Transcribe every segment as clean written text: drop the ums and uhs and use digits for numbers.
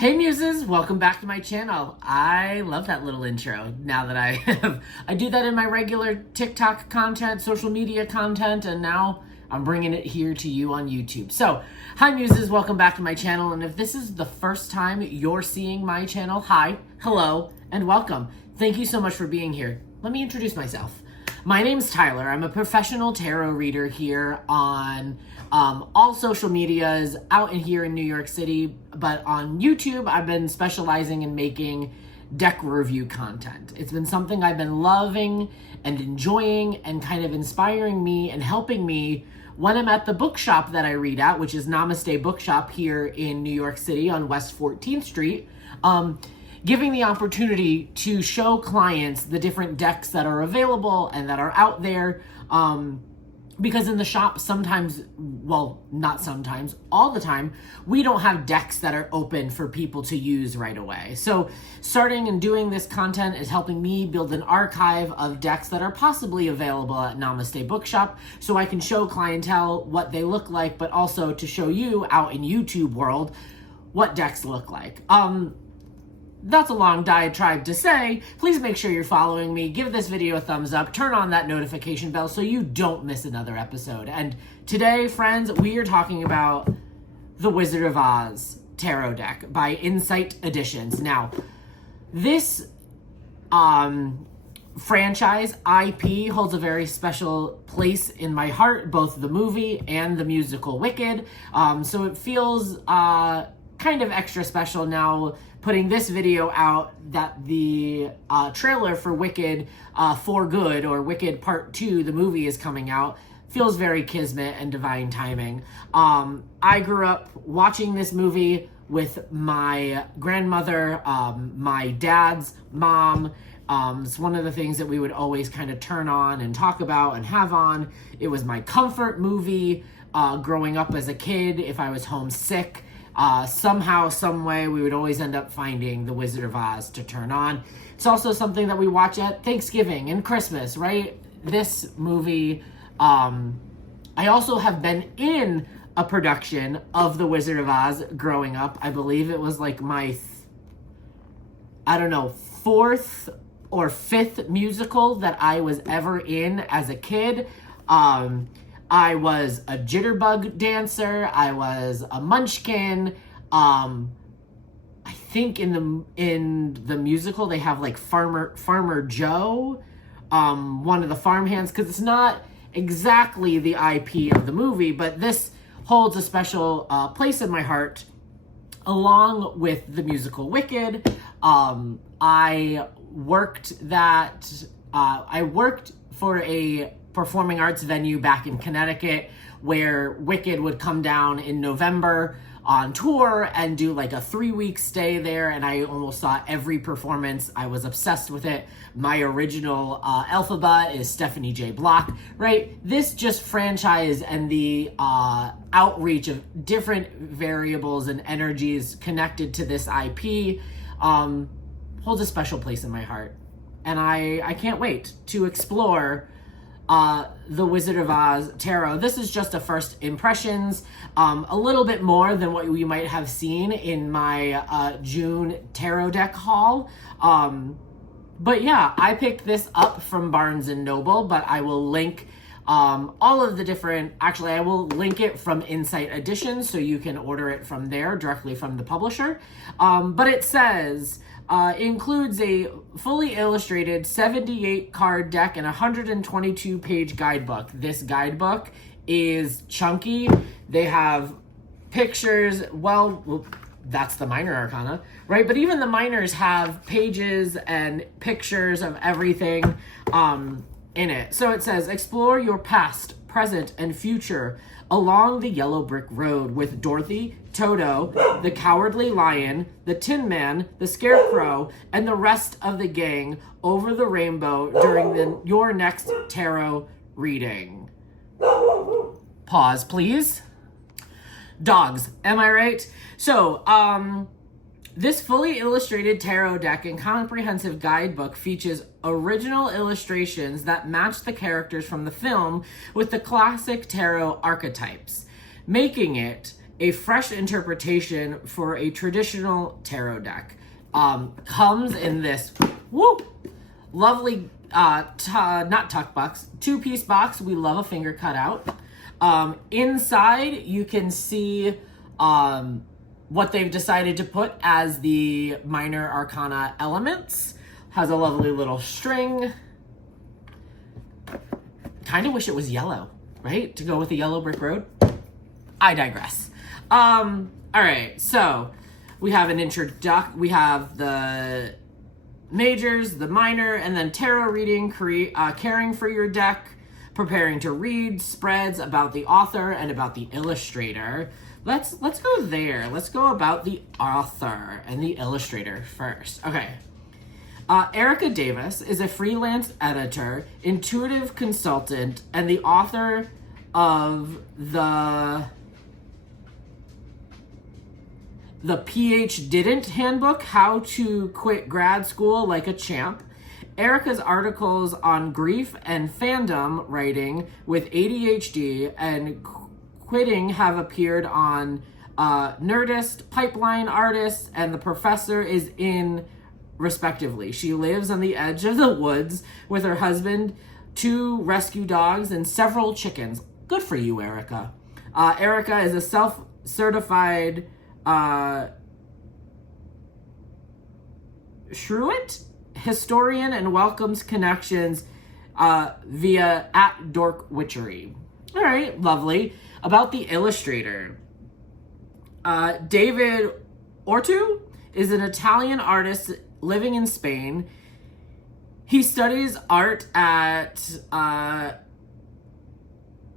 Hey muses, welcome back to my channel. I love that little intro now that I do that in my regular TikTok content, social media content, and now I'm bringing it here to you on YouTube. So, hi muses, welcome back to my channel, and if this is the first time you're seeing my channel, hi, hello, and welcome. Thank you so much for being here. Let me introduce myself. My name's Tyler. I'm a professional tarot reader here on all social medias out in here in New York City, but on YouTube, I've been specializing in making deck review content. It's been something I've been loving and enjoying and kind of inspiring me and helping me when I'm at the bookshop that I read at, which is Namaste Bookshop here in New York City on West 14th Street. Giving the opportunity to show clients the different decks that are available and that are out there. Because in the shop, sometimes, well, not sometimes, all the time, we don't have decks that are open for people to use right away. So starting and doing this content is helping me build an archive of decks that are possibly available at Namaste Bookshop so I can show clientele what they look like, but also to show you out in YouTube world what decks look like. That's a long diatribe to say. Please make sure you're following me. Give this video a thumbs up. Turn on that notification bell so you don't miss another episode. And today, friends, we are talking about the Wizard of Oz tarot deck by Insight Editions. Now, this franchise IP holds a very special place in my heart, both the movie and the musical Wicked. So it feels kind of extra special now putting this video out that the trailer for Wicked For Good, or Wicked Part 2, the movie, is coming out. Feels very kismet and divine timing. I grew up watching this movie with my grandmother, my dad's mom. It's one of the things that we would always kind of turn on and talk about and have on. It was my comfort movie growing up as a kid. If I was homesick, somehow, some way, we would always end up finding The Wizard of Oz to turn on. It's also something that we watch at Thanksgiving and Christmas, right? This movie, I also have been in a production of The Wizard of Oz growing up. I believe it was like my, fourth or fifth musical that I was ever in as a kid. I was a jitterbug dancer. I was a munchkin. I think in the musical they have like Farmer Joe, one of the farmhands, because it's not exactly the IP of the movie, but this holds a special place in my heart, along with the musical Wicked. I worked for a performing arts venue back in Connecticut where Wicked would come down in November on tour and do like a 3-week stay there, and I almost saw every performance. I was obsessed with it. My original alphabet is Stephanie J. Block, right? This just franchise and the outreach of different variables and energies connected to this IP holds a special place in my heart. And I can't wait to explore The Wizard of Oz tarot. This is just a first impressions, a little bit more than what you might have seen in my June tarot deck haul. But yeah, I picked this up from Barnes & Noble, but I will link all of the different, actually I will link it from Insight Editions so you can order it from there directly from the publisher. But it says, includes a fully illustrated 78 card deck and a 122 page guidebook. This guidebook is chunky. They have pictures. Well, that's the minor arcana, right? But even the minors have pages and pictures of everything in it. So it says, explore your past, present, and future along the yellow brick road with Dorothy, Toto, the Cowardly Lion, the Tin-Man, the Scarecrow, and the rest of the gang over the rainbow during your next tarot reading. Pause, please. Dogs, am I right? So, this fully illustrated tarot deck and comprehensive guidebook features original illustrations that match the characters from the film with the classic tarot archetypes, making it a fresh interpretation for a traditional tarot deck. Comes in this lovely not tuck box, 2-piece box. We love a finger cutout. Inside you can see what they've decided to put as the minor arcana elements. Has a lovely little string. Kind of wish it was yellow, right? To go with the yellow brick road. I digress. All right, so we have an we have the majors, the minor, and then tarot reading, caring for your deck, preparing to read, spreads about the author and about the illustrator. Let's go there. Let's go about the author and the illustrator first. Okay. Erica Davis is a freelance editor, intuitive consultant, and the author of the PH Didn't Handbook, How to Quit Grad School Like a Champ. Erica's articles on grief and fandom writing with ADHD and quitting have appeared on Nerdist, Pipeline Artists, and The Professor is in, respectively. She lives on the edge of the woods with her husband, 2 rescue dogs, and several chickens. Good for you, Erica. Erica is a self-certified Shruit historian and welcomes connections via @Dork Witchery. All right, lovely. About the illustrator, David Ortu is an Italian artist living in Spain. He studies art at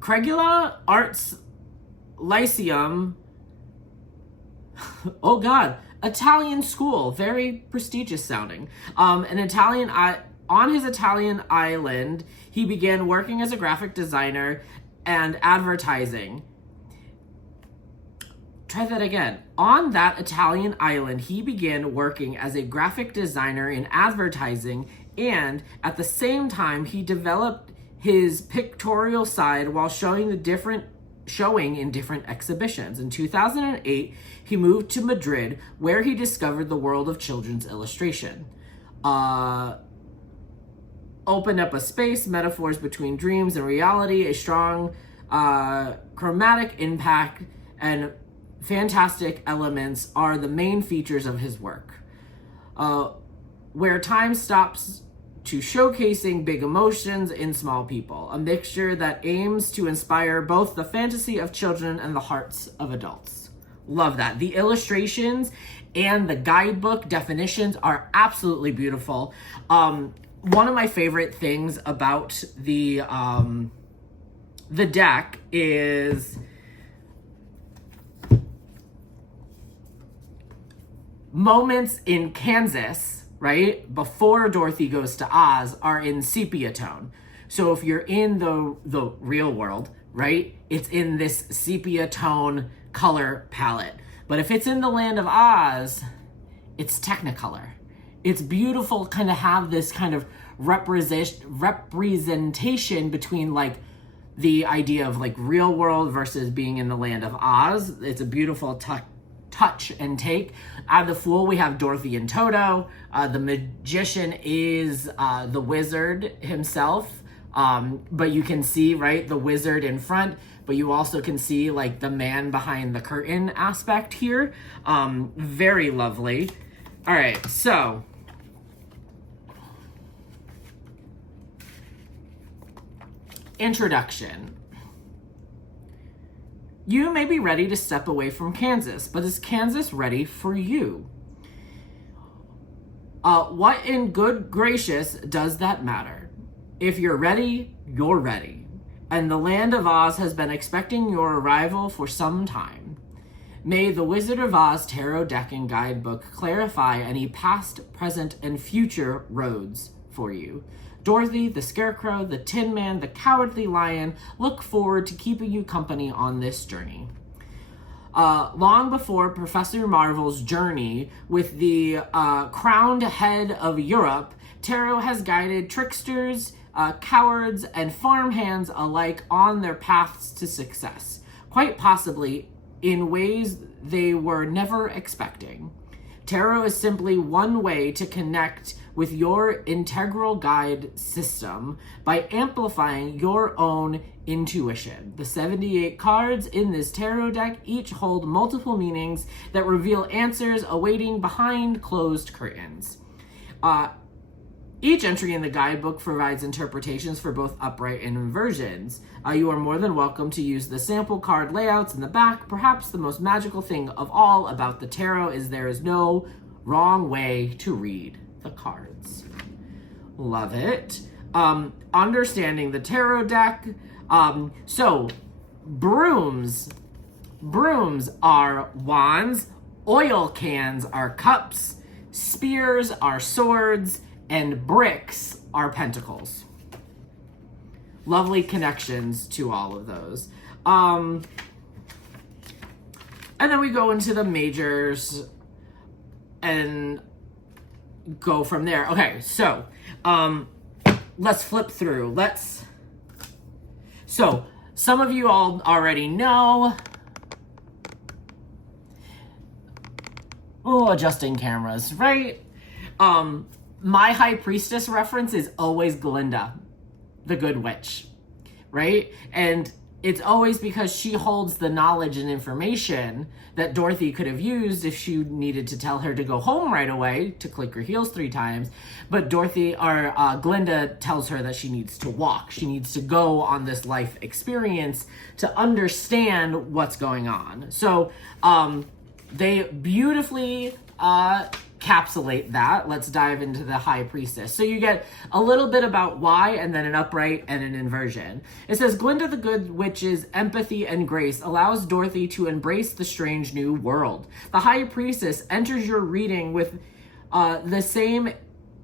Cregula Arts Lyceum. Oh God, Italian school, very prestigious sounding. On his Italian island, he began working as a graphic designer and advertising. Try that again. On that Italian island, he began working as a graphic designer in advertising, and at the same time, he developed his pictorial side while showing in different exhibitions. In 2008, he moved to Madrid, where he discovered the world of children's illustration. Opened up a space, metaphors between dreams and reality, a strong chromatic impact, and fantastic elements are the main features of his work. Where time stops to showcasing big emotions in small people, a mixture that aims to inspire both the fantasy of children and the hearts of adults. Love that. The illustrations and the guidebook definitions are absolutely beautiful. One of my favorite things about the deck is moments in Kansas, right, before Dorothy goes to Oz, are in sepia tone. So if you're in the real world, right, it's in this sepia tone color palette. But if it's in the land of Oz, it's Technicolor. It's beautiful kind of have this kind of representation between like the idea of like real world versus being in the land of Oz. It's a beautiful touch and take. Out of the Fool, we have Dorothy and Toto. The magician is the wizard himself. But you can see, right, the wizard in front, but you also can see like the man behind the curtain aspect here. Very lovely. All right, so introduction. You may be ready to step away from Kansas, but is Kansas ready for you? What in good gracious does that matter? If you're ready, you're ready. And the land of Oz has been expecting your arrival for some time. May the Wizard of Oz Tarot Deck and Guidebook clarify any past, present, and future roads for you. Dorothy, the Scarecrow, the Tin Man, the Cowardly Lion look forward to keeping you company on this journey. Long before Professor Marvel's journey with the crowned head of Europe, tarot has guided tricksters, cowards, and farmhands alike on their paths to success. Quite possibly, in ways they were never expecting. Tarot is simply one way to connect with your integral guide system by amplifying your own intuition. The 78 cards in this tarot deck each hold multiple meanings that reveal answers awaiting behind closed curtains. Each entry in the guidebook provides interpretations for both upright and inversions. You are more than welcome to use the sample card layouts in the back. Perhaps the most magical thing of all about the tarot is there is no wrong way to read the cards. Love it. Understanding the tarot deck. So brooms are wands, oil cans are cups, spears are swords, and bricks are pentacles. Lovely connections to all of those. And then we go into the majors and go from there. Okay, so let's flip through. So some of you all already know. Oh, adjusting cameras, right? My High Priestess reference is always Glinda, the Good Witch, right? And it's always because she holds the knowledge and information that Dorothy could have used if she needed to tell her to go home right away, to click her heels 3 times. But Glinda tells her that she needs to walk. She needs to go on this life experience to understand what's going on. So they beautifully encapsulate that. Let's dive into the High Priestess. So you get a little bit about why, and then an upright and an inversion. It says, Glinda the Good Witch's empathy and grace allows Dorothy to embrace the strange new world. The High Priestess enters your reading with the same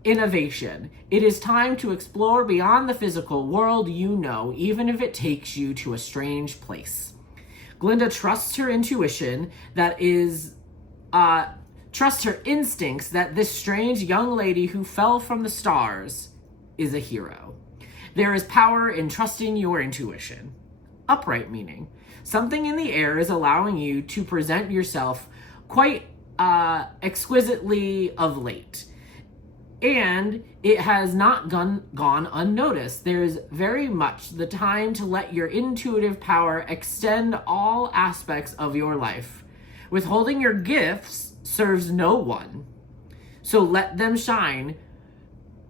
innovation. It is time to explore beyond the physical world you know, even if it takes you to a strange place. Glinda trusts her intuition trusts her instincts that this strange young lady who fell from the stars is a hero. There is power in trusting your intuition. Upright meaning. Something in the air is allowing you to present yourself quite exquisitely of late. And it has not gone unnoticed. There's very much the time to let your intuitive power extend all aspects of your life. Withholding your gifts serves no one, so let them shine.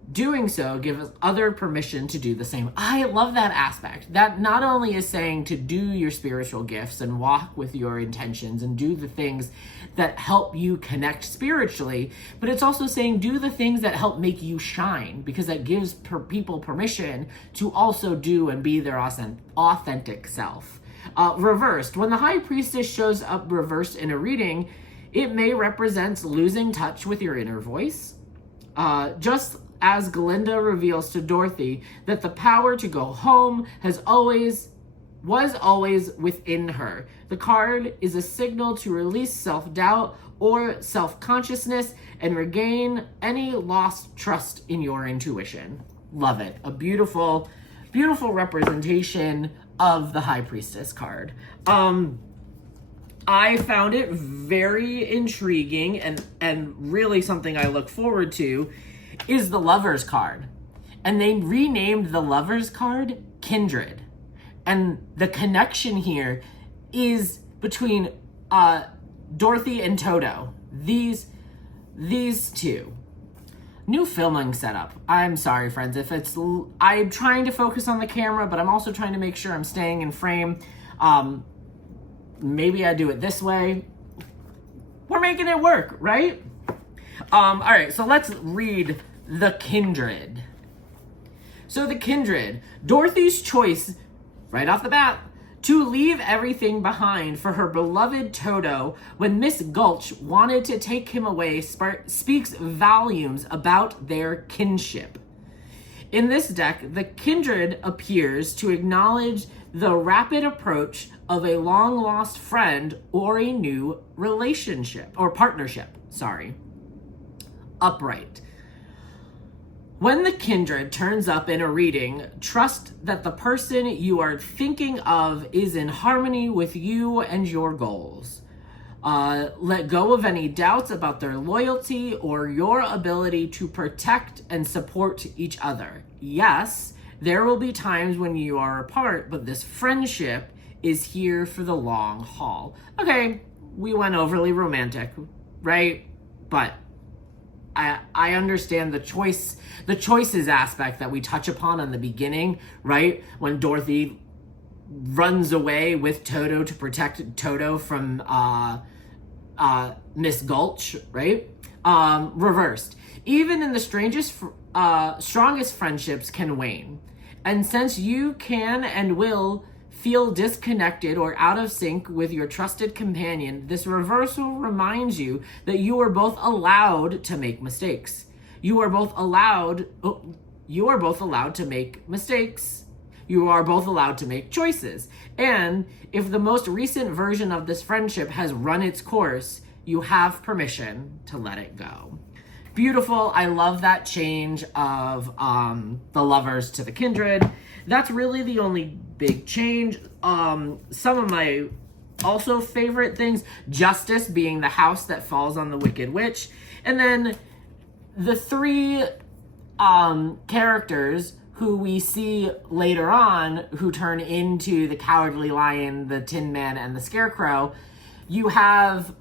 Doing so gives other permission to do the same. I love that aspect. That not only is saying to do your spiritual gifts and walk with your intentions and do the things that help you connect spiritually, but it's also saying do the things that help make you shine, because that gives people permission to also do and be their authentic self. Reversed. When the High Priestess shows up reversed in a reading, it may represent losing touch with your inner voice. Just as Glinda reveals to Dorothy that the power to go home was always within her. The card is a signal to release self-doubt or self-consciousness and regain any lost trust in your intuition. Love it. A beautiful, beautiful representation of the High Priestess card. I found it very intriguing and really something I look forward to is the Lover's card. And they renamed the Lover's card Kindred. And the connection here is between Dorothy and Toto. These two. New filming setup. I'm sorry, friends. I'm trying to focus on the camera, but I'm also trying to make sure I'm staying in frame. Maybe I do it this way. We're making it work, right? All right, so let's read the Kindred. So the Kindred, Dorothy's choice, right off the bat, to leave everything behind for her beloved Toto when Miss Gulch wanted to take him away speaks volumes about their kinship. In this deck, the Kindred appears to acknowledge the rapid approach of a long-lost friend or a new relationship, or partnership, sorry. Upright. When the kindred turns up in a reading, trust that the person you are thinking of is in harmony with you and your goals. Let go of any doubts about their loyalty or your ability to protect and support each other. Yes, there will be times when you are apart, but this friendship is here for the long haul. Okay, we went overly romantic, right? But I understand the choices aspect that we touch upon in the beginning, right? When Dorothy runs away with Toto to protect Toto from Miss Gulch, right? Reversed. Even in the strongest friendships can wane. And since you can and will feel disconnected or out of sync with your trusted companion, this reversal reminds you that you are both allowed to make mistakes. You are both allowed to make mistakes. You are both allowed to make choices. And if the most recent version of this friendship has run its course, you have permission to let it go. Beautiful. I love that change of the lovers to the kindred. That's really the only big change. Some of my also favorite things, justice being the house that falls on the Wicked Witch. And then the three characters who we see later on who turn into the Cowardly Lion, the Tin Man, and the Scarecrow. You have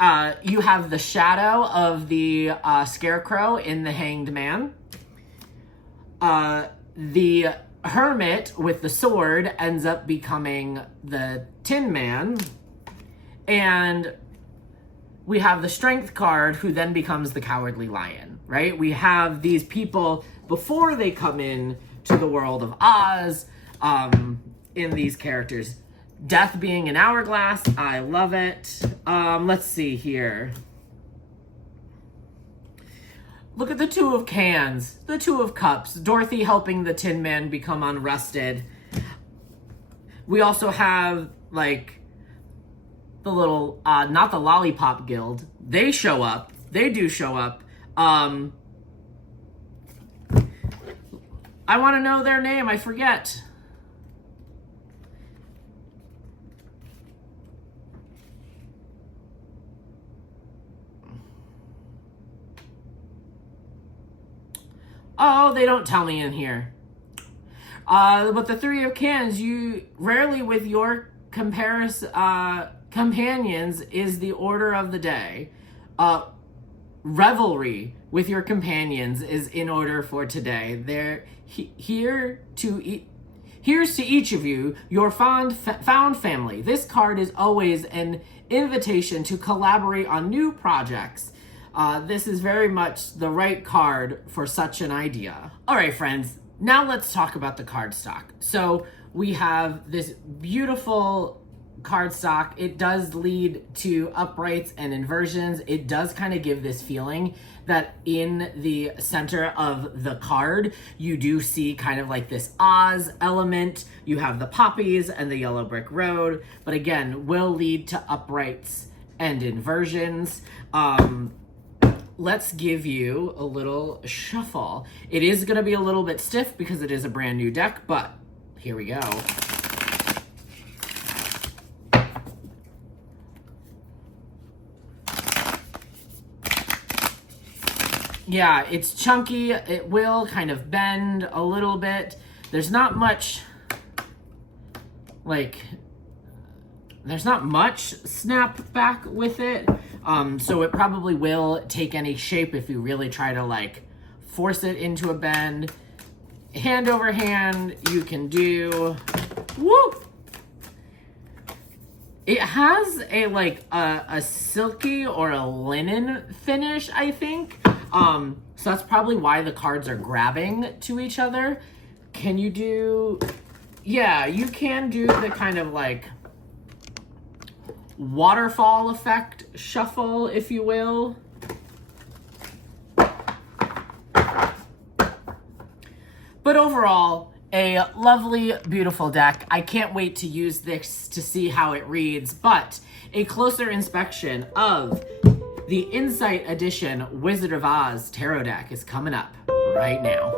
the shadow of the Scarecrow in the Hanged Man. The Hermit with the sword ends up becoming the Tin Man. And we have the Strength card who then becomes the Cowardly Lion, right? We have these people before they come in to the world of Oz in these characters. Death being an hourglass, I love it. Let's see here. Look at the Two of Cans, the Two of Cups, Dorothy helping the Tin Man become unrusted. We also have, like, the little, not the Lollipop Guild. They show up. They do show up. I want to know their name. I forget. Oh, they don't tell me in here. But the Three of Cans, you rarely with your companions is the order of the day. Revelry with your companions is in order for today. Here's to each of you, your found family. This card is always an invitation to collaborate on new projects. This is very much the right card for such an idea. All right, friends, now let's talk about the card stock. So we have this beautiful card stock. It does lead to uprights and inversions. It does kind of give this feeling that in the center of the card, you do see kind of like this Oz element. You have the poppies and the yellow brick road, but again, will lead to uprights and inversions. Let's give you a little shuffle. It is going to be a little bit stiff because it is a brand new deck, but here we go. Yeah, it's chunky. It will kind of bend a little bit. There's not much, snap back with it. So it probably will take any shape if you really try to force it into a bend. Hand over hand, you can do, woo! It has a silky or a linen finish, I think. So that's probably why the cards are grabbing to each other. Can you do, yeah, you can do the kind of waterfall effect shuffle, if you will. But overall, a lovely, beautiful deck. I can't wait to use this to see how it reads, but a closer inspection of the Insight Edition Wizard of Oz tarot deck is coming up right now.